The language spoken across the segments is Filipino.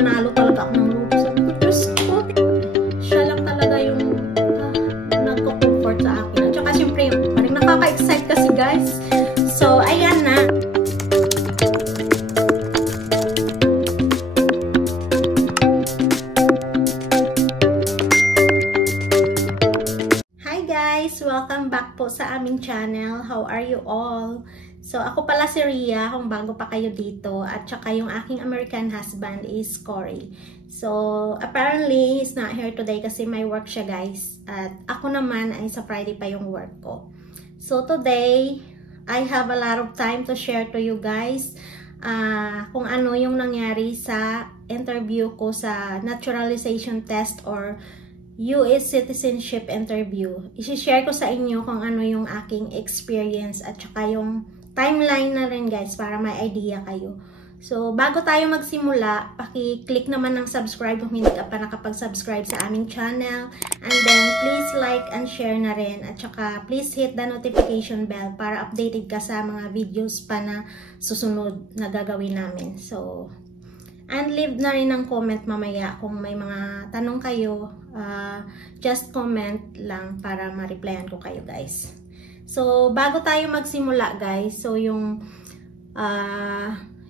nanalo talaga ako ng luto. Sabi ko, Diyos ko, siya lang talaga yung nagko-comfort sa akin. At saka syempre, parang nakaka-excite kasi guys. So, ayan na. Hi guys! Welcome back po sa aming channel. How are you all? So, ako pala si Rhea, kung bago pa kayo dito. At saka yung aking American husband is Corey. So, apparently, he's not here today kasi may work siya guys. At ako naman ay sa Friday pa yung work ko. So, today, I have a lot of time to share to you guys kung ano yung nangyari sa interview ko sa naturalization test or US citizenship interview. I-share ko sa inyo kung ano yung aking experience at saka yung timeline na rin guys para may idea kayo. So, bago tayo magsimula, paki-click naman ng subscribe kung hindi ka pa nakapag-subscribe sa aming channel. And then, please like and share na rin. At saka, please hit the notification bell para updated ka sa mga videos pa na susunod na gagawin namin. So, and leave na rin ng comment mamaya kung may mga tanong kayo. Just comment lang para ma-replyan ko kayo guys. So, bago tayo magsimula guys, so yung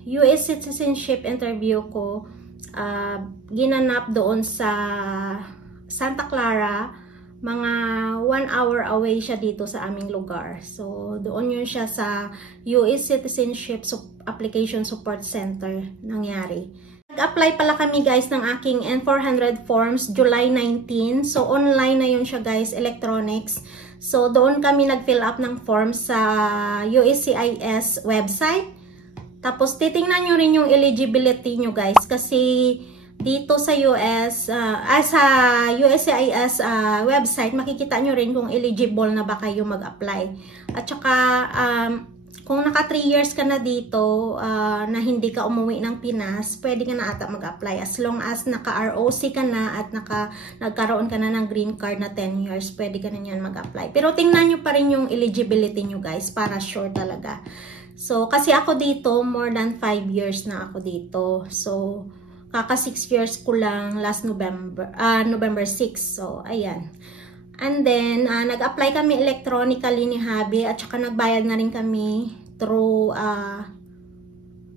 US citizenship interview ko, ginanap doon sa Santa Clara, mga 1 hour away siya dito sa aming lugar. So, doon yun siya sa US Citizenship Application Support Center nangyari. Nag-apply pala kami guys ng aking N400 forms July 19. So, online na yun siya guys, electronics. So, doon kami nag-fill up ng forms sa USCIS website. Tapos, titingnan nyo rin yung eligibility nyo guys. Kasi, dito sa US, sa USCIS website, makikita nyo rin kung eligible na ba kayo mag-apply. At saka, kung naka 3 years ka na dito, na hindi ka umuwi ng Pinas, pwede ka na ata mag-apply. As long as naka-ROC ka na at nagkaroon ka na ng green card na 10 years, pwede ka na yan mag-apply. Pero tingnan nyo pa rin yung eligibility nyo guys, para sure talaga. So, kasi ako dito, more than 5 years na ako dito. So, kaka 6 years ko lang last November 6. So, ayan. And then, nag-apply kami electronically ni Habi at saka nagbayad na rin kami through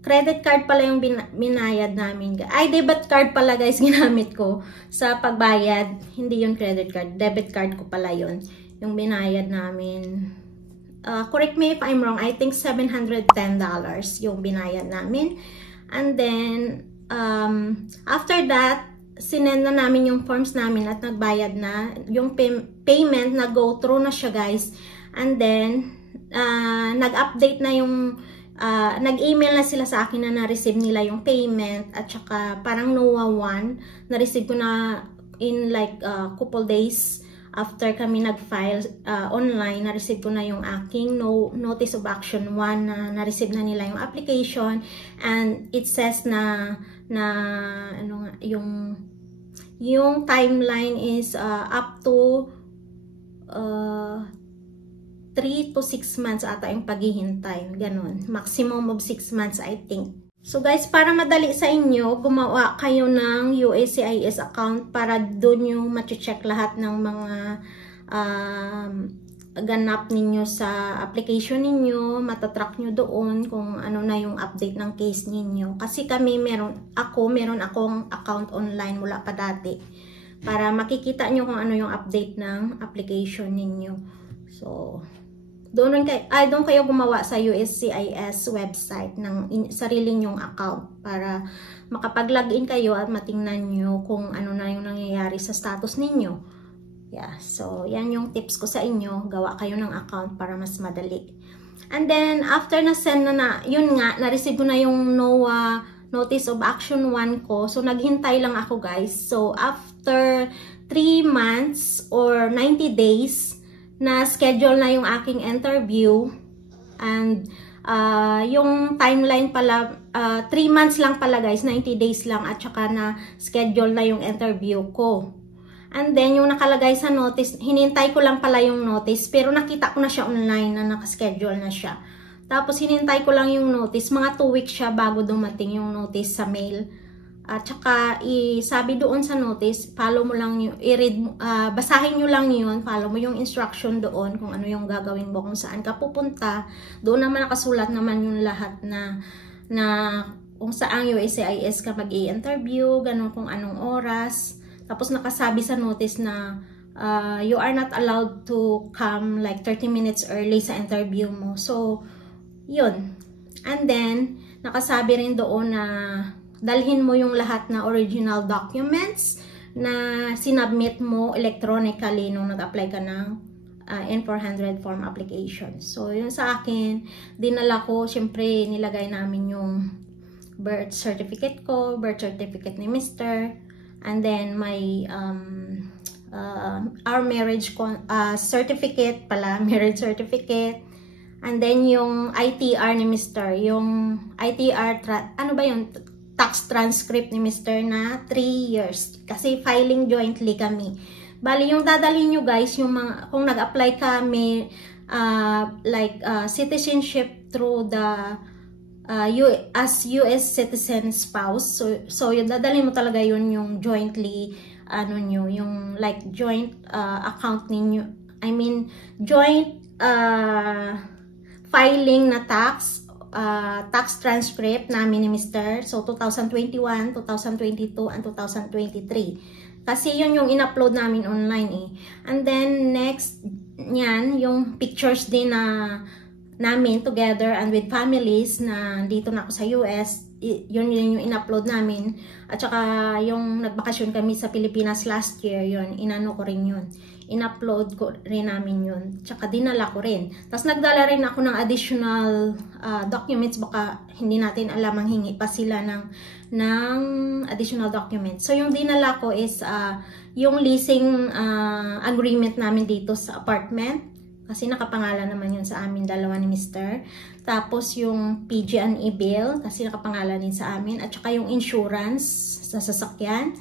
credit card pala yung binayad namin. Ay, debit card pala guys ginamit ko sa pagbayad. Hindi yung credit card. Debit card ko pala yun. Yung binayad namin. Correct me if I'm wrong. I think $710 yung binayad namin. And then, after that, sinend na namin yung forms namin at nagbayad na. Yung payment, nag-go through na siya guys. And then, nag-update na yung, nag-email na sila sa akin na na-receive nila yung payment. At saka parang NOAA 1, na-receive ko na in like couple days after kami nag-file online. Na-receive ko na yung aking notice of action 1 na na-receive na nila yung application. And it says na ano nga, yung timeline is up to 3 to 6 months ata yung paghihintay. Ganon. Maximum of 6 months I think. So guys, para madali sa inyo, gumawa kayo ng USCIS account para doon yung ma-check lahat ng mga ganap ninyo sa application ninyo, matatrack nyo doon kung ano na yung update ng case ninyo. Kasi kami meron akong account online mula pa dati para makikita nyo kung ano yung update ng application ninyo. So, doon kayo gumawa sa USCIS website ng sarili nyong account para makapag-login kayo at matingnan nyo kung ano na yung nangyayari sa status ninyo. Yeah, so yan yung tips ko sa inyo. Gawa kayo ng account para mas madali. And then, after na-send yun nga, na-receive ko na yung NOAA Notice of Action 1 ko. So, naghintay lang ako guys. So, after 3 months or 90 days, na schedule na yung aking interview. And yung timeline pala 3 months lang pala guys, 90 days lang at saka na schedule na yung interview ko. And then yung nakalagay sa notice, hinintay ko lang pala yung notice pero nakita ko na siya online na nakaschedule na siya. Tapos hinintay ko lang yung notice, mga 2 weeks siya bago dumating yung notice sa mail. At saka isabi doon sa notice, follow mo lang yung i-read, basahin nyo lang yun, follow mo yung instruction doon kung ano yung gagawin mo, kung saan ka pupunta. Doon naman nakasulat naman yung lahat na kung saang USCIS ka mag-i-interview, ganun kung anong oras. Tapos nakasabi sa notice na you are not allowed to come like 30 minutes early sa interview mo. So, yun. And then, nakasabi rin doon na dalhin mo yung lahat na original documents na sinubmit mo electronically nung nag-apply ka ng N400 form application. So, yun sa akin, dinala ko, syempre, nilagay namin yung birth certificate ko, birth certificate ni Mr. And then, my our marriage certificate pala, marriage certificate. And then, yung ITR ni Mr. Yung ITR, ano ba yun? Tax transcript ni Mr. na 3 years. Kasi filing jointly kami. Bali, yung dadalhin nyo guys, yung mga, kung nag-apply kami, citizenship through the as US citizen spouse. So yung dadalhin mo talaga yun yung jointly, ano nyo, yung like joint account ninyo. I mean, joint filing na tax transcript namin ni Mr. So, 2021, 2022, and 2023. Kasi yun yung in-upload namin online eh. And then, next yan, yung pictures din na namin together and with families na dito na ako sa US. Yun yung in-upload namin. At saka yung nagbakasyon kami sa Pilipinas last year, yun, inano ko rin yun. In-upload ko rin namin yun. Tsaka dinala ko rin. Tapos nagdala rin ako ng additional documents. Baka hindi natin alam, ang hingi pa sila ng additional documents. So yung dinala ko is yung leasing agreement namin dito sa apartment. Kasi nakapangalan naman yun sa amin, dalawa ni Mr. Tapos yung PG&E bill, kasi nakapangalan din sa amin. At saka yung insurance sa sasakyan.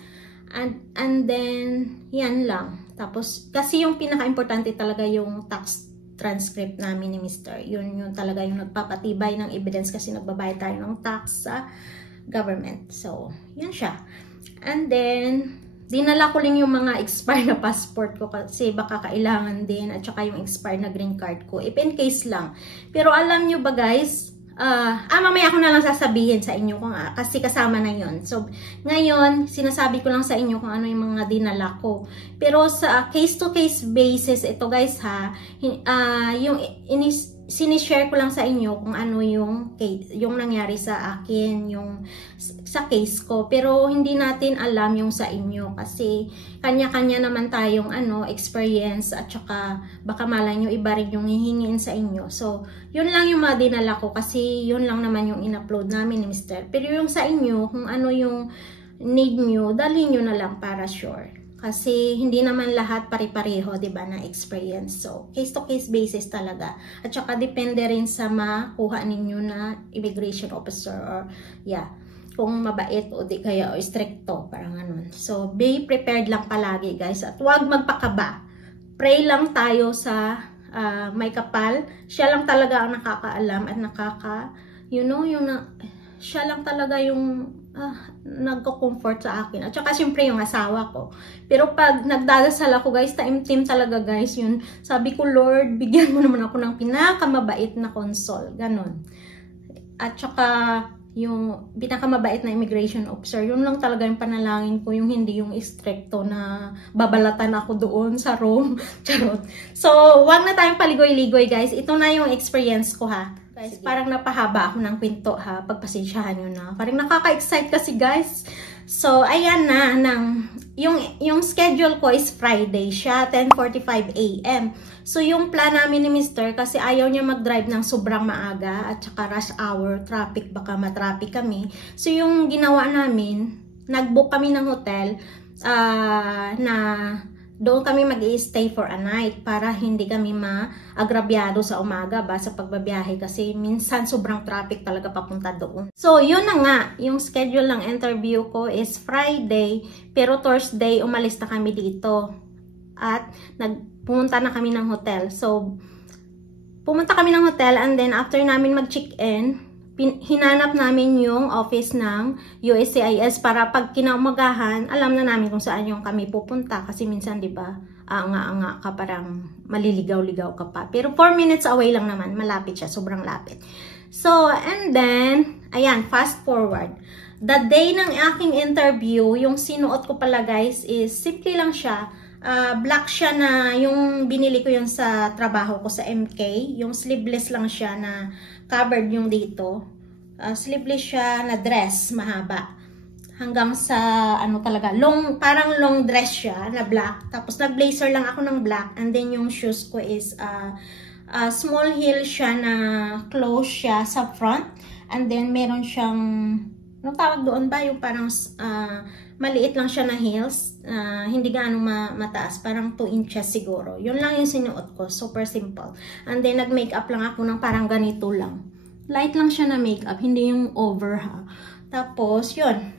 And then, yan lang. Tapos, kasi yung pinaka-importante talaga yung tax transcript namin ni Mr. Yun talaga yung nagpapatibay ng evidence kasi nagbabayad tayo ng tax sa government. So, yun siya. And then, dinala ko lang yung mga expired na passport ko kasi baka kailangan din at saka yung expired na green card ko. If in case lang. Pero alam nyo ba guys, mamaya ako na lang sasabihin sa inyo kung kasi kasama na yon. So, ngayon, sinasabi ko lang sa inyo kung ano yung mga dinala ko. Pero sa case-to-case basis, ito guys ha, yung sinishare ko lang sa inyo kung ano yung nangyari sa akin, yung sa case ko. Pero hindi natin alam yung sa inyo kasi kanya-kanya naman tayong experience at saka baka malay nyo iba rin yung hihingin sa inyo. So, yun lang yung mga dinala ko kasi yun lang naman yung in-upload namin ni Mr. Pero yung sa inyo, kung ano yung need nyo, dalhin nyo na lang para sure. Kasi hindi naman lahat pare-pareho, 'di ba, na experience. So, case-to-case basis talaga. At saka depende rin sa makuha ninyo na immigration officer or kung mabait o di kaya o stricto, parang ganun. So, be prepared lang palagi, guys. At huwag magpakaba. Pray lang tayo sa may kapal. Siya lang talaga ang nakakaalam at siya lang talaga yung nagko-comfort sa akin. At saka syempre yung asawa ko. Pero pag nagdadasal ako guys, taimtim talaga guys yun. Sabi ko, Lord, bigyan mo naman ako ng pinakamabait na console. Ganon. At saka yung pinakamabait na immigration officer, yun lang talaga yung panalangin ko, yung hindi yung stricto na babalatan ako doon sa room. Charot. So, wag na tayong paligoy-ligoy guys. Ito na yung experience ko ha. Guys, parang napahaba ako ng kwento ha. Pagpasensyahan nyo na. Parang nakaka-excite kasi guys. So, ayan na. Yung schedule ko is Friday siya. 10:45 AM. So, yung plan namin ni Mr. kasi ayaw niya mag-drive ng sobrang maaga at saka rush hour, traffic, baka matraffic kami. So, yung ginawa namin, nag-book kami ng hotel na doon kami mag-i-stay for a night para hindi kami maagrabyado sa umaga sa pagbabiyahe kasi minsan sobrang traffic talaga papunta doon. So, yun na nga. Yung schedule ng interview ko is Friday, pero Thursday umalis na kami dito. At pumunta na kami ng hotel. So, pumunta kami ng hotel and then after namin mag-check-in, hinanap namin yung office ng USCIS para pag kinaumagahan, alam na namin kung saan yung kami pupunta. Kasi minsan, di ba, anga-anga ka, parang maliligaw-ligaw ka pa. Pero 4 minutes away lang naman, malapit siya, sobrang lapit. So, and then, ayan, fast forward. The day ng aking interview, yung sinuot ko pala guys is simple lang siya. Black siya na yung binili ko yun sa trabaho ko sa MK. Yung sleeveless lang siya na covered yung dito. Sleeveless siya na dress, mahaba. Hanggang sa ano talaga, parang long dress siya na black. Tapos nag-blazer lang ako ng black. And then yung shoes ko is small heel siya na close siya sa front. And then meron siyang, anong tawag doon ba? Yung parang maliit lang siya na heels. Hindi gaano mataas. Parang 2 inches siguro. Yun lang yung sinuot ko. Super simple. And then nag-makeup lang ako ng parang ganito lang. Light lang siya na makeup. Hindi yung over ha. Tapos yun.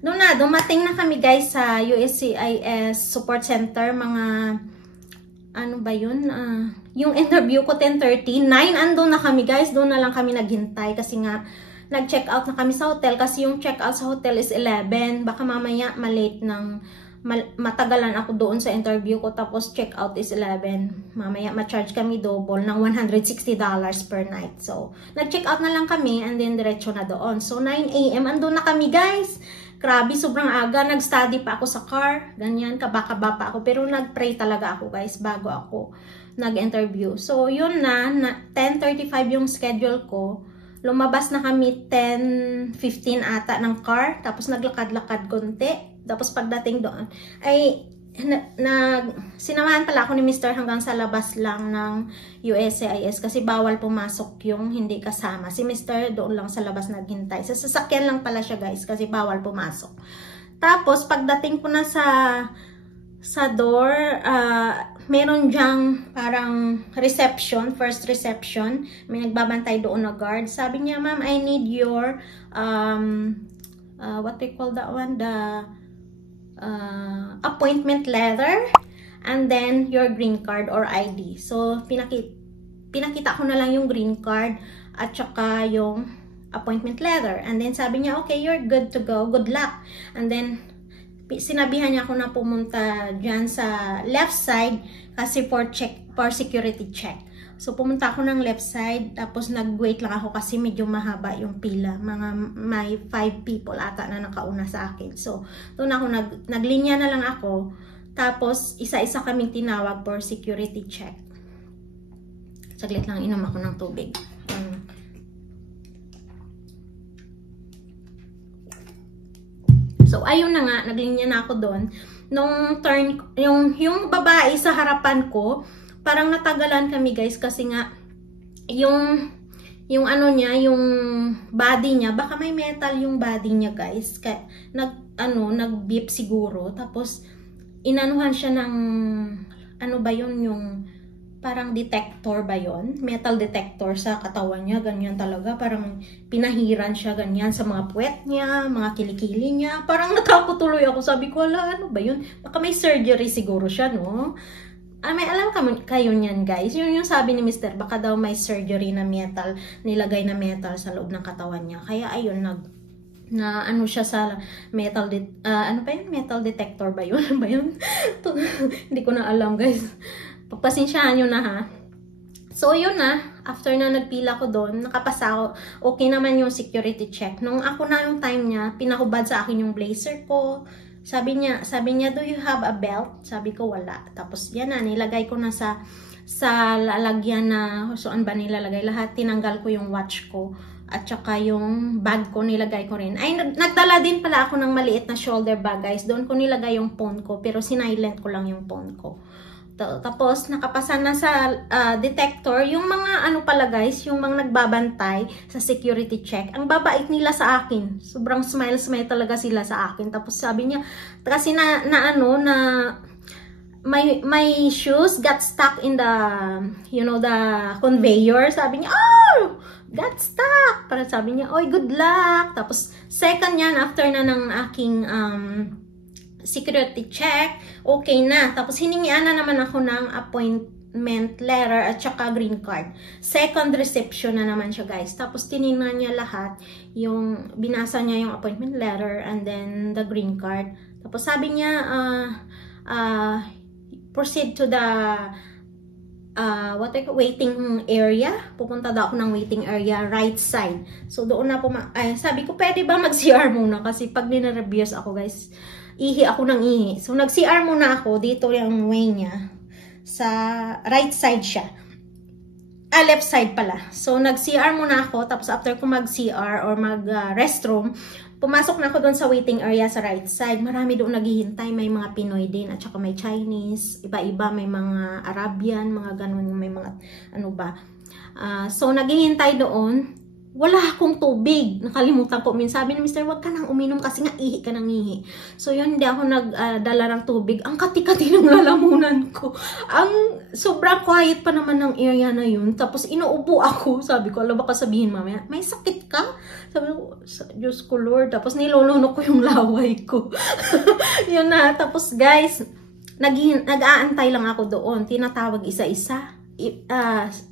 Doon na. Dumating na kami guys sa USCIS Support Center. Mga ano ba yun? Yung interview ko 10:30. 9 andun na kami guys. Doon na lang kami naghintay. Kasi nga nag-check out na kami sa hotel kasi yung check out sa hotel is 11. Baka mamaya malate ng matagalan ako doon sa interview ko tapos check out is 11. Mamaya ma-charge kami double ng $160 per night. So, nag-check out na lang kami and then diretso na doon. So, 9 AM andun na kami guys. Grabe, sobrang aga. Nag-study pa ako sa car. Ganyan, kaba-kaba pa ako. Pero nag-pray talaga ako guys bago ako nag-interview. So, yun na 10:35 yung schedule ko. Lumabas na kami 10:15 ata ng car. Tapos naglakad-lakad konti. Tapos pagdating doon, ay sinamahan pala ako ni Mr. hanggang sa labas lang ng USCIS. Kasi bawal pumasok yung hindi kasama. Si Mr. doon lang sa labas naghintay. Sa sasakyan lang pala siya guys. Kasi bawal pumasok. Tapos pagdating ko na sa door, meron dyang parang reception, first reception. May nagbabantay doon na guard. Sabi niya, ma'am, I need your, what they call that one? The appointment letter. And then, your green card or ID. So, pinakita ko na lang yung green card at saka yung appointment letter. And then, sabi niya, okay, you're good to go. Good luck. And then, sinabihan niya ako na pumunta dyan sa left side kasi for security check. So, pumunta ako ng left side, tapos nag-wait lang ako kasi medyo mahaba yung pila. May 5 people ata na nakauna sa akin. So, doon ako, naglinya na lang ako. Tapos, isa-isa kaming tinawag for security check. Saglit lang, inom ako ng tubig. So, ayun na nga, naglinya na ako doon. Nung turn, yung babae sa harapan ko, parang natagalan kami guys kasi nga yung ano niya, yung body niya, baka may metal yung body niya guys. Kaya nag-beep siguro. Tapos inanuhan siya ng ano ba yun, yung parang detector ba yun? Metal detector sa katawan niya, ganyan talaga. Parang pinahiran siya ganyan sa mga puwet niya, mga kilikili niya. Parang natakot tuloy ako. Sabi ko, ala, ano ba yun? Baka may surgery siguro siya, no? May alam kayo niyan guys. Yun yung sabi ni Mr. Baka daw may surgery na metal, nilagay na metal sa loob ng katawan niya. Kaya ayun, na ano siya sa metal, ano pa yun? Metal detector ba yun? Ano ba yun? Hindi ko na alam guys. Pagpasensyahan nyo na ha. So yun na, after na nagpila ko doon, nakapasa ako, okay naman yung security check. Nung ako na yung time niya, pinahubad sa akin yung blazer ko. Sabi niya, do you have a belt? Sabi ko, wala. Tapos yan na, nilagay ko na sa lalagyan na, saan ba nilalagay? Lahat, tinanggal ko yung watch ko. At saka yung bag ko, nilagay ko rin. Ay, nagdala din pala ako ng maliit na shoulder bag, guys. Doon ko nilagay yung phone ko, pero sinilent ko lang yung phone ko. Tapos, nakapasa na sa detector, yung mga ano pala guys, yung mga nagbabantay sa security check. Ang babait nila sa akin. Sobrang smile talaga sila sa akin. Tapos sabi niya, kasi my shoes got stuck in the, the conveyor. Sabi niya, oh, got stuck. Para sabi niya, oy, good luck. Tapos, second yan, after na ng aking, security check, okay na. Tapos hiningian na naman ako ng letter at saka green card. Second reception na naman siya, guys. Tapos tinignan niya lahat, yung binasa niya yung appointment letter and then the green card. Tapos sabi niya, proceed to the waiting area. Pupunta daw ako ng waiting area, right side. So doon na sabi ko, pwede ba mag-CR muna? Kasi pag ninervyos ako, guys, ihi ako ng ihi. So nag-CR muna ako, dito yung way niya. Sa right side siya. Left side pala. So nag-CR muna ako, tapos after ko mag-CR or mag-restroom, pumasok na ako doon sa waiting area sa right side. Marami doon naghihintay. May mga Pinoy din at saka may Chinese. Iba-iba. May mga Arabian, mga ganun. May mga ano ba. So naghihintay doon. Wala akong tubig. Nakalimutan ko. Sabi ni Mr. wag ka nang uminom kasi nga ihi ka nang ihi. So yun, hindi ako nagdala ng tubig. Ang kati-kati ng lalamunan ko. Sobrang quiet pa naman ng area na yun. Tapos inuubo ako. Sabi ko, alam baka sabihin mamaya, may sakit ka? Sabi ko, Diyos ko Lord. Tapos nilolunok ko yung laway ko. Yun na. Tapos guys, nag-aantay lang ako doon. Tinatawag isa-isa.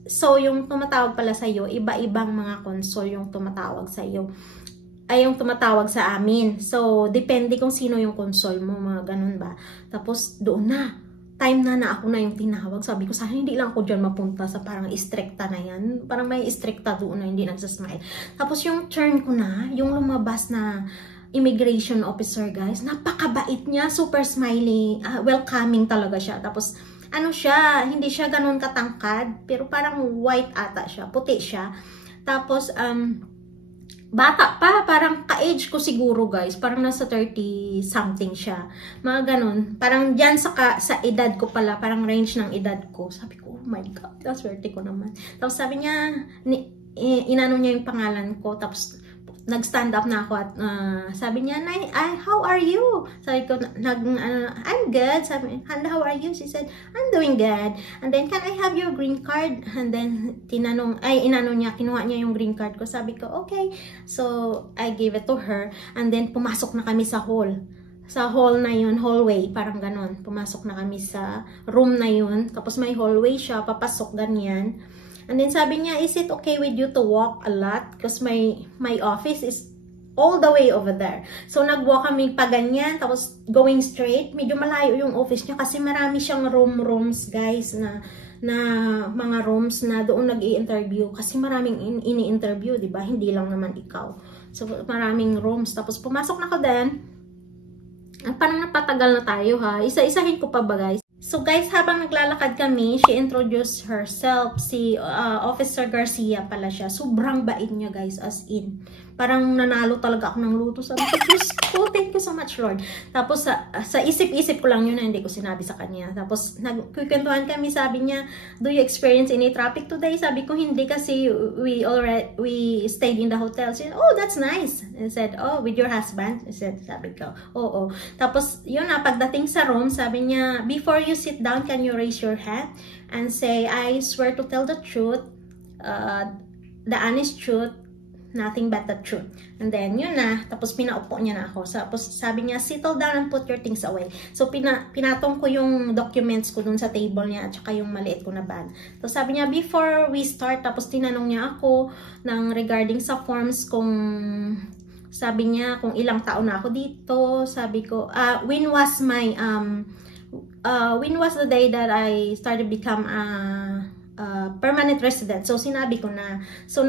So yung tumatawag pala sa iyo, iba-ibang mga console yung tumatawag sa iyo. Ay yung tumatawag sa amin. So depende kung sino yung console mo, mga ganun ba. Tapos doon na, time na ako na yung tinawag. Sabi ko, sana hindi lang ako dyan mapunta sa parang istrikta na yan. Parang may istrikta doon na hindi nagsasmile. Tapos yung turn ko na, yung lumabas na immigration officer, guys, napakabait niya, super smiling, welcoming talaga siya. Tapos ano siya, hindi siya ganun katangkad, pero parang white ata siya, puti siya. Tapos, bata pa, parang ka-age ko siguro, guys. Parang nasa 30 something siya. Mga ganun. Parang dyan sa edad ko pala, parang range ng edad ko. Sabi ko, oh my God, swerte ko naman. Tapos sabi niya, inano niya yung pangalan ko, tapos nag-stand up na ako at sabi niya, how are you? Sabi ko, I'm good. Sabi niya, and how are you? She said, I'm doing good. And then, can I have your green card? And then, kinuha niya yung green card ko. Sabi ko, okay. So, I gave it to her. And then, pumasok na kami sa hall. Sa hall na yun, hallway, parang ganon. Pumasok na kami sa room na yun. Tapos may hallway siya, papasok ganyan. And then sabi niya, is it okay with you to walk a lot? Because my office is all the way over there. So nag-walk kami pa ganyan, tapos going straight. Medyo malayo yung office niya kasi marami siyang rooms, guys, na mga rooms na doon nag-i-interview. Kasi maraming ini-interview, di ba? Hindi lang naman ikaw. So maraming rooms. Tapos pumasok na ako din. Parang napatagal na tayo, ha? Isa-isahin ko pa ba, guys? So guys, habang naglalakad kami, she introduced herself. Si Officer Garcia pala siya. Sobrang bait niya, guys, as in. Parang nanalo talaga ako ng luto. Sabi ko, Diyos ko, thank you so much, Lord. Tapos sa isip-isip ko lang yun na hindi ko sinabi sa kanya. Tapos nagkukwentuhan kami, sabi niya, do you experience any traffic today? Sabi ko, hindi kasi we stayed in the hotel. She said, oh, that's nice. I said, oh, with your husband? I said, sabi ko, oo. Tapos yun na, pagdating sa room, sabi niya, before you sit down, can you raise your hand and say, I swear to tell the truth, the honest truth, nothing but the truth. And then, yun na. Tapos, pinaupo niya na ako. Tapos, sabi niya, settle down and put your things away. So, pinatong ko yung documents ko dun sa table niya at saka yung maliit ko na bag. Tapos, sabi niya, before we start, tapos tinanong niya ako regarding sa forms kung, sabi niya, kung ilang taon na ako dito. Sabi ko, when was the day that I started become permanent resident? So, sinabi ko na. So,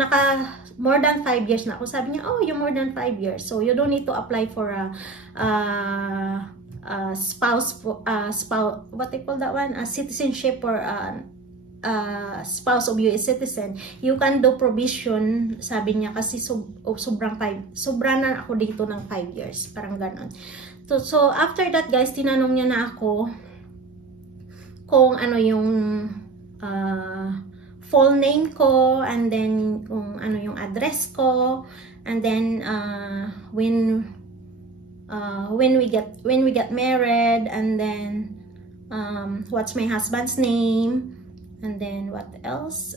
more than 5 years na ako. Sabi niya, oh, you're more than 5 years. So, you don't need to apply for a spouse, what they call that one? A citizenship or spouse of US citizen. You can do provision, sabi niya, kasi sobra na ako dito ng 5 years. Parang ganon. So, after that, guys, tinanong niya na ako kung ano yung full name ko, and then kung ano yung address ko, and then when we get married, and then what's my husband's name, and then what else,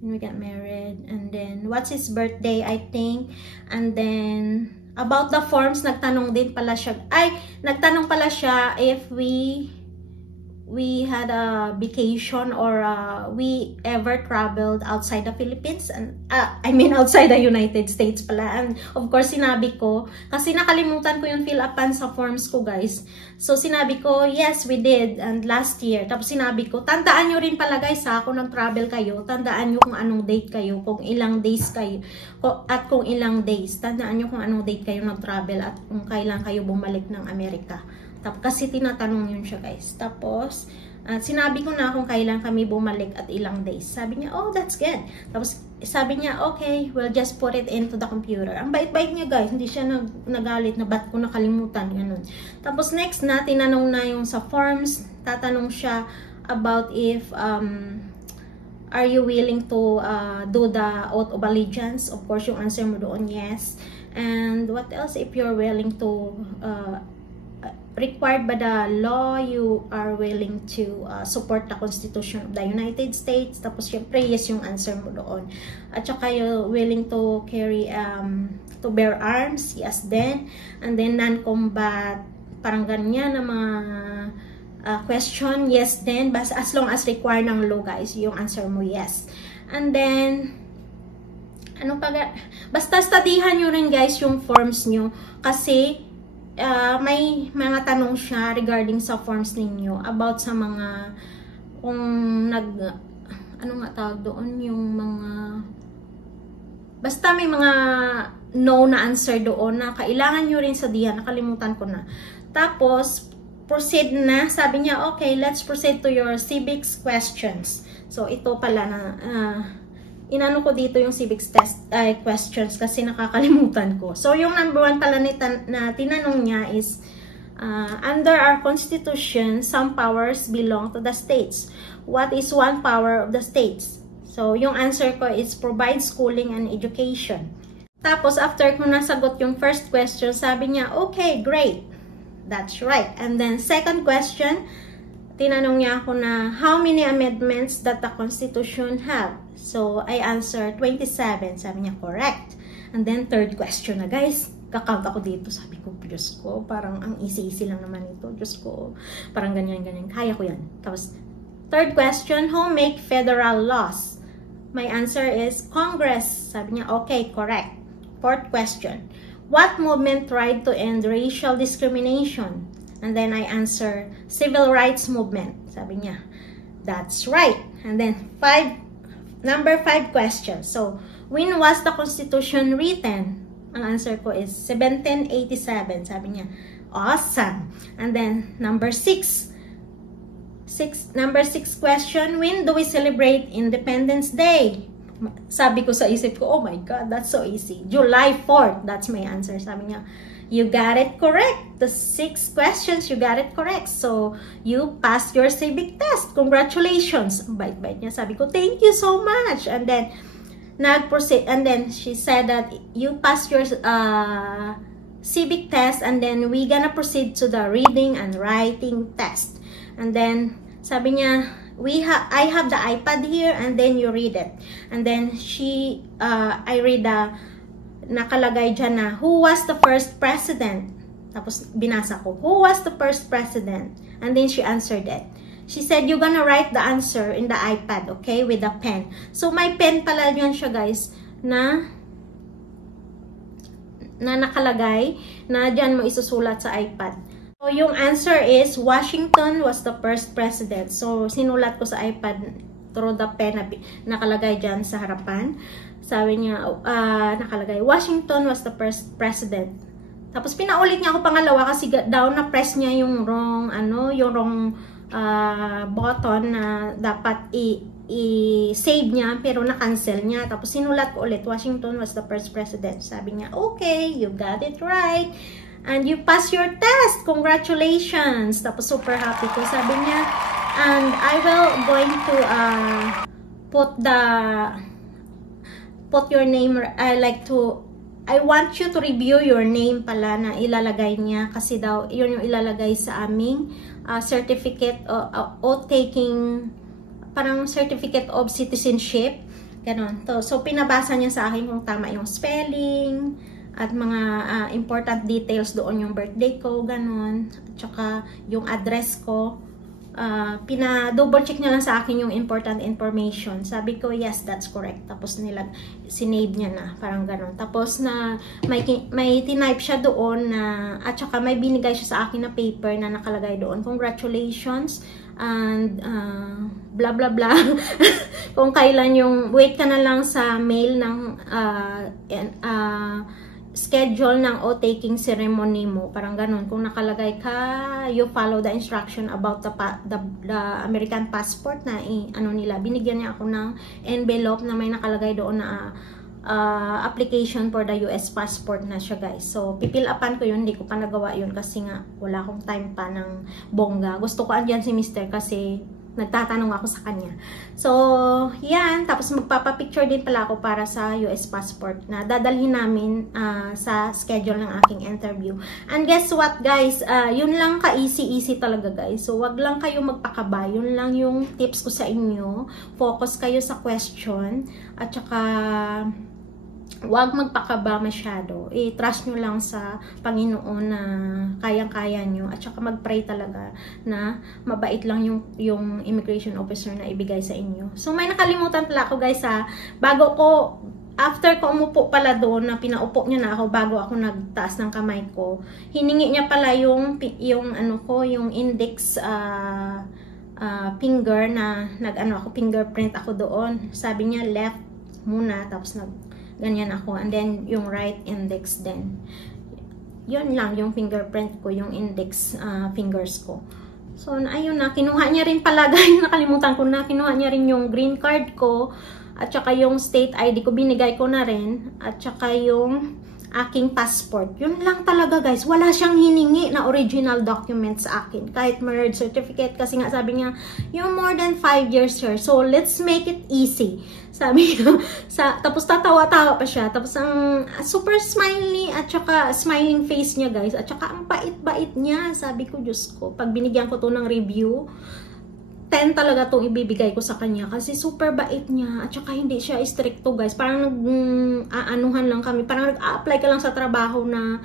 when we get married, and then what's his birthday, I think, and then about the forms, nagtanong pala siya if we had a vacation or we ever traveled outside the Philippines, and I mean outside the United States pala. And of course sinabi ko, kasi nakalimutan ko yung fill upan sa forms ko guys, so sinabi ko yes we did and last year. Tapos sinabi ko tandaan nyo rin pala guys ha, kung nag-travel kayo, tandaan nyo kung anong date kayo, kung ilang days kayo, at kung ilang days, tandaan nyo kung anong date kayo nag-travel at kung kailan kayo bumalik ng Amerika. Tapos kasi tinatanong yun siya guys. Tapos sinabi ko na kung kailan kami bumalik at ilang days. Sabi niya, oh that's good. Tapos sabi niya, okay, we'll just put it into the computer. Ang bait-bait niya guys, hindi siya nagalit na ba't ko nakalimutan, ganun. Tapos next na, tinanong na yung sa forms, tatanong siya about if are you willing to do the oath of allegiance. Of course yung answer mo doon yes. And what else, if you're willing to required by the law, you are willing to support the Constitution of the United States. Tapos syempre yes yung answer mo doon. At saka you're willing to carry to bear arms, yes then. And then non-combat, parang ganyan na mga question, yes then. As long as required ng law guys, yung answer mo yes. And then ano pa, basta studyhan nyo rin guys yung forms nyo, kasi may mga tanong siya regarding sa forms ninyo about sa mga kung ano nga tawag doon, yung mga basta may mga no na answer doon na kailangan nyo rin sa diyan, nakalimutan ko na. Tapos proceed na, sabi niya okay, let's proceed to your civics questions. So ito pala na inano ko dito yung civics test questions kasi nakakalimutan ko. So yung number 1 pala na tinanong niya is under our constitution some powers belong to the states. What is one power of the states? So yung answer ko is provide schooling and education. Tapos after ko nasagot yung first question, sabi niya okay, great, that's right. And then second question, tinanong niya ako na how many amendments that the Constitution have. So, I answered 27. Sabi niya, correct. And then, third question na guys. Kakount ako dito. Sabi ko, Diyos ko, parang ang easy-easy lang naman ito. Diyos ko, parang ganyan-ganyan. Kaya ko yan. Tapos, third question, who make federal laws? My answer is Congress. Sabi niya, okay, correct. Fourth question, what movement tried to end racial discrimination? And then I answer, civil rights movement. Sabi niya, that's right. And then number 5 question. So, when was the Constitution written? Ang answer ko is 1787. Sabi niya, awesome. And then number 6 question, when do we celebrate Independence Day? Sabi ko sa isip ko, oh my God, that's so easy. July 4th. That's my answer. Sabi niya, you got it correct. The 6 questions, you got it correct. So, you passed your civic test. Congratulations. Bait-bait niya. Sabi ko, thank you so much. And then, nag-proceed. And then, she said that you passed your civic test. And then, we gonna proceed to the reading and writing test. And then, sabi niya, I have the iPad here. And then, you read it. And then, I read the nakalagay dyan na, who was the first president? Tapos binasa ko, who was the first president? And then she answered it. She said, you're gonna write the answer in the iPad, okay, with a pen. So may pen pala yun siya guys, na nakalagay, na dyan mo isusulat sa iPad. So yung answer is, Washington was the first president. So sinulat ko sa iPad through the pen na nakalagay dyan sa harapan. Sabi niya, nakalagay, Washington was the first president. Tapos pinaulit niya ako pangalawa kasi daw na press niya yung wrong, button na dapat i-save niya pero na-cancel niya. Tapos sinulat ko ulit, Washington was the first president. Sabi niya, okay, you got it right. And you passed your test. Congratulations. Tapos super happy ko. Sabi niya, and I will going to put your name, I want you to review your name pala na ilalagay niya kasi daw yun yung ilalagay sa aming certificate of taking, parang certificate of citizenship, ganon. So pinabasa niya sa akin kung tama yung spelling at mga important details doon, yung birthday ko, ganon, at saka yung address ko, pina-double check niya lang sa akin yung important information. Sabi ko, yes, that's correct. Tapos sinave niya na, parang ganun. Tapos may tinype siya doon na, at saka may binigay siya sa akin na paper na nakalagay doon, congratulations, and blah blah blah. Kung kailan yung, wait ka na lang sa mail ng schedule ng oath-taking ceremony mo, parang ganun. Kung nakalagay ka, you follow the instruction about the American passport na ano nila, binigyan niya ako ng envelope na may nakalagay doon na application for the US passport na siya, guys. So pipil upan ko yun, hindi ko pa nagawa yun kasi nga wala akong time pa ng bongga. Gusto ko andyan si Mr. kasi nagtatanong ako sa kanya. So, yan. Tapos magpapapicture din pala ako para sa US passport na dadalhin namin sa schedule ng aking interview. And guess what, guys? Yun lang ka-easy-easy talaga, guys. So, wag lang kayo magpakaba. Yun lang yung tips ko sa inyo. Focus kayo sa question. At saka, wag magpakaba masyado. I-trust nyo lang sa Panginoon na kayang-kaya nyo. At saka mag-pray talaga na mabait lang yung immigration officer na ibigay sa inyo. So, may nakalimutan pala ako, guys, after ko umupo pala doon, na pinaupo niya na ako bago ako nagtaas ng kamay ko, hiningi niya pala yung index finger na fingerprint ako doon. Sabi niya left muna, tapos ganyan ako, and then yung right index din. Yun lang yung fingerprint ko, yung index fingers ko. So ayun na, kinuha niya rin pala, guys, nakalimutan ko na, kinuha niya rin yung green card ko, at saka yung state ID ko, binigay ko na rin, at saka yung aking passport. Yun lang talaga, guys. Wala siyang hiningi na original documents sa akin. Kahit marriage certificate. Kasi nga sabi niya, you're more than 5 years, sir. So, let's make it easy. Sabi niya. Tapos tatawa-tawa pa siya. Tapos ang super smiley at saka smiling face niya, guys. At saka ang bait-bait niya. Sabi ko, Diyos ko, pag binigyan ko to ng review, 10 talaga itong ibibigay ko sa kanya kasi super bait niya at saka hindi siya stricto, guys. Parang nag-aanuhan lang kami. Parang nag-a-apply ka lang sa trabaho na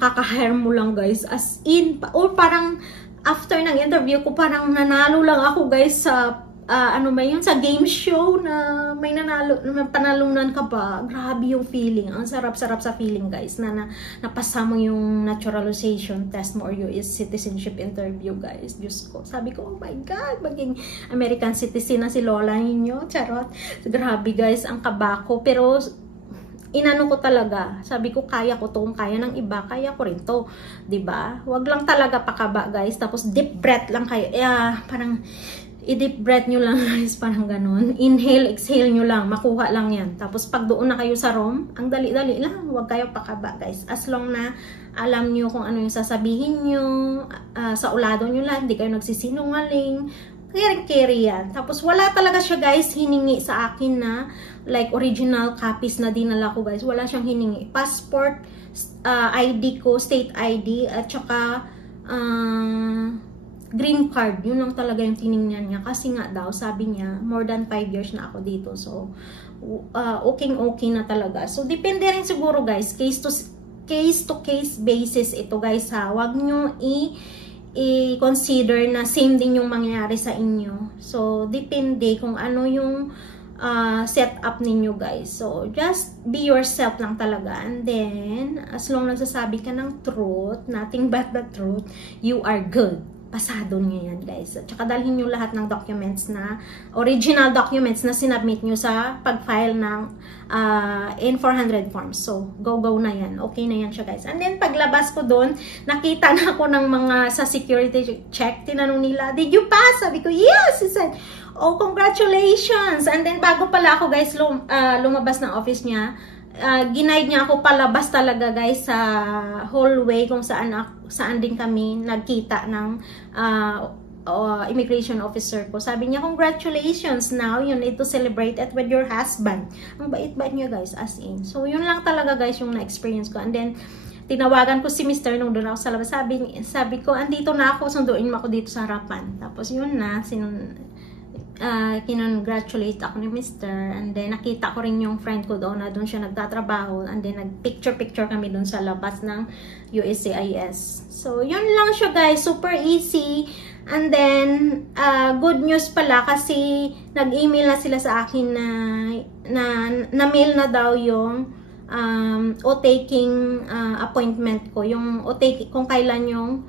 kaka-hire mo lang, guys. As in, or parang after ng interview ko, parang nanalo lang ako, guys, sa sa game show na may panalunan ka ba. Grabe yung feeling. Ang sarap-sarap sa feeling, guys, na napasa mo yung naturalization test mo or US citizenship interview, guys. Diyos ko. Sabi ko, oh my God, maging American citizen na si Lola ninyo. Charot. Grabe, guys, ang kaba ko. Pero inano ko talaga. Sabi ko, kaya ko to. Kung kaya ng iba, kaya ko rin to. 'Di ba? Wag lang talaga pakaba, guys. Tapos deep breath lang kayo. Parang i-deep breath nyo lang, guys, parang ganun. Inhale, exhale nyo lang, makuha lang yan. Tapos pag doon na kayo sa room, ang dali-dali lang, huwag kayo pakaba, guys. As long na alam nyo kung ano yung sasabihin nyo, sa ulado nyo lang, hindi kayo nagsisinungaling, carry yan. Tapos wala talaga siya, guys, hiningi sa akin na like original copies na dinala ko, guys. Wala siyang hiningi. Passport, ID ko, state ID, at saka green card, yun lang talaga yung tiningnan niya. Kasi nga daw, sabi niya, more than 5 years na ako dito. So, okay na talaga. So, depende rin siguro, guys. Case to case basis ito, guys, ha. Huwag nyo i-consider na same din yung mangyayari sa inyo. So, depende kung ano yung setup ninyo, guys. So, just be yourself lang talaga. And then, as long nagsasabi ka ng truth, nothing but the truth, you are good. Pasado nyo yan, guys. At saka dalhin nyo lahat ng documents na, original documents na sinubmit nyo sa pag-file ng N400 forms. So, go na yan. Okay na yan siya, guys. And then, paglabas ko doon, nakita na ako ng mga sa security check. Tinanong nila, did you pass? Sabi ko, yes! He said, oh, congratulations! And then, bago pala ako, guys, lumabas ng office niya, ginaid niya ako palabas talaga, guys, sa hallway kung saan din kami nagkita ng immigration officer ko. Sabi niya, congratulations, now you need to celebrate it with your husband. Ang bait-bait niya, guys, as in. So, yun lang talaga, guys, yung na-experience ko. And then, tinawagan ko si Mr. nung doon ako sa labas. Sabi ko, andito na ako, sunduin mo ako dito sa harapan. Tapos, yun na, kinongratulate ako ni Mr. And then, nakita ko rin yung friend ko doon na doon siya nagtatrabaho. And then, nag-picture kami doon sa labas ng USCIS. So, yun lang siya, guys. Super easy. And then, good news pala kasi nag-email na sila sa akin na mail na daw yung o-taking appointment ko. Yung o-taking, kung kailan yung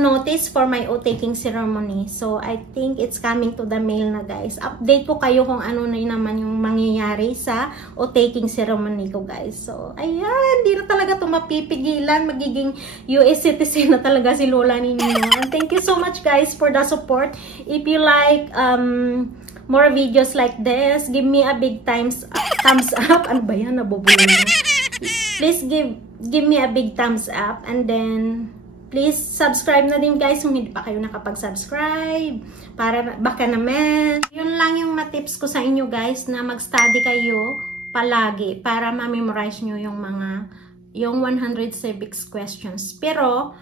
notice for my o-taking ceremony. So, I think it's coming to the mail na, guys. Update ko kayo kung ano na naman yung mangyayari sa o-taking ceremony ko, guys. So, ayan, hindi na talaga ito mapipigilan. Magiging US citizen na talaga si lola ninyo. And thank you so much, guys, for the support. If you like more videos like this, give me a big thumbs up. Ano ba yan? Nabubulong mo. Please give me a big thumbs up. And then, please subscribe na din, guys, kung hindi pa kayo nakapag-subscribe. Para baka naman. Yun lang yung matips ko sa inyo, guys, na mag-study kayo palagi para ma-memorize nyo yung 100 civics questions. Pero,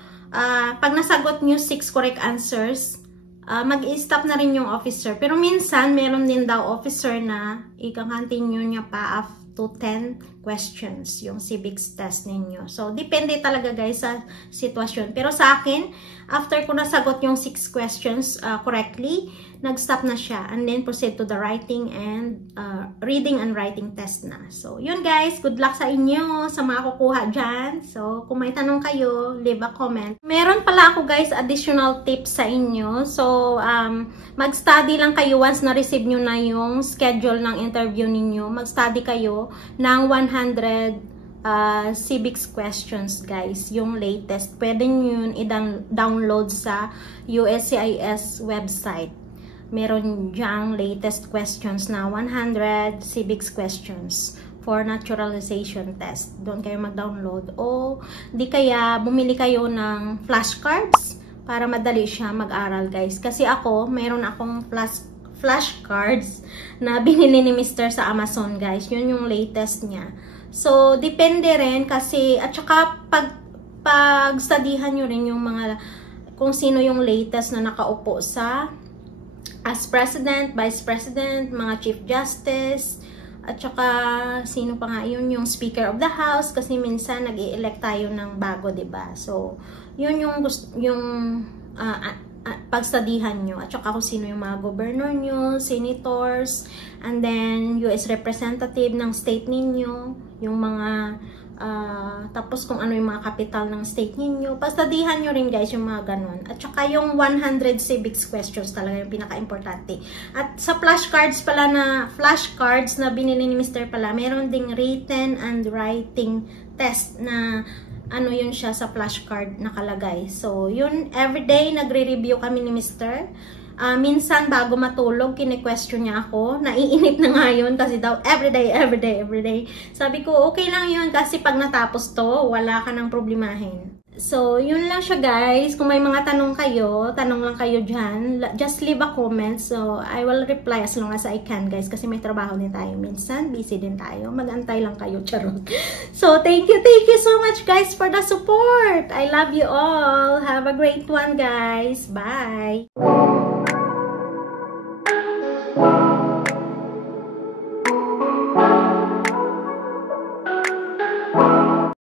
pag nasagot nyo 6 correct answers, mag-i-stop na rin yung officer. Pero minsan, meron din daw officer na i-continue niya pa up to 10 questions yung civics test ninyo. So, depende talaga, guys, sa sitwasyon. Pero sa akin, after ko nasagot yung 6 questions correctly, nag-stop na siya. And then, proceed to the writing and reading and writing test na. So, yun, guys. Good luck sa inyo, sa mga kukuha dyan. So, kung may tanong kayo, leave a comment. Meron pala ako, guys, additional tips sa inyo. So, mag-study lang kayo once na-receive nyo na yung schedule ng interview ninyo. Mag-study kayo ng 100 civics questions, guys. Yung latest. Pwede nyo yun i-download sa USCIS website. Meron dyang latest questions na 100 civics questions for naturalization test. Doon kayo mag-download. O di kaya bumili kayo ng flashcards para madali siya mag-aral, guys. Kasi ako, meron akong flashcards na binili ni Mr. sa Amazon, guys. Yun yung latest niya. So, depende rin kasi, at saka pag-studyhan nyo rin yung mga, kung sino yung latest na nakaupo sa as president, vice president, mga chief justice, at saka sino pa nga yun, yung speaker of the house, kasi minsan nag-i-elect tayo ng bago, diba? So, yun yung pagstudihan nyo, at saka kung sino yung mga governor nyo, senators, and then US representative ng state ninyo, yung mga tapos kung ano yung mga capital ng state ninyo. Pagstudihan nyo rin, guys, yung mga ganun. At saka yung 100 civics questions talaga yung pinaka-importante. At sa flashcards na binili ni Mr. pala, meron ding written and writing test na ano yun siya sa flashcard nakalagay. So, yun, everyday nagre-review kami ni Mr. Minsan bago matulog, kine-question niya ako. Naiinip na nga yun kasi daw everyday. Sabi ko, okay lang yun kasi pag natapos to, wala ka nang problemahin. So, yun lang siya, guys. Kung may mga tanong lang kayo dyan. Just leave a comment. So, I will reply as long as I can, guys. Kasi may trabaho din tayo. Minsan, busy din tayo. Mag-antay lang kayo, charot. So, thank you so much, guys, for the support. I love you all. Have a great one, guys. Bye!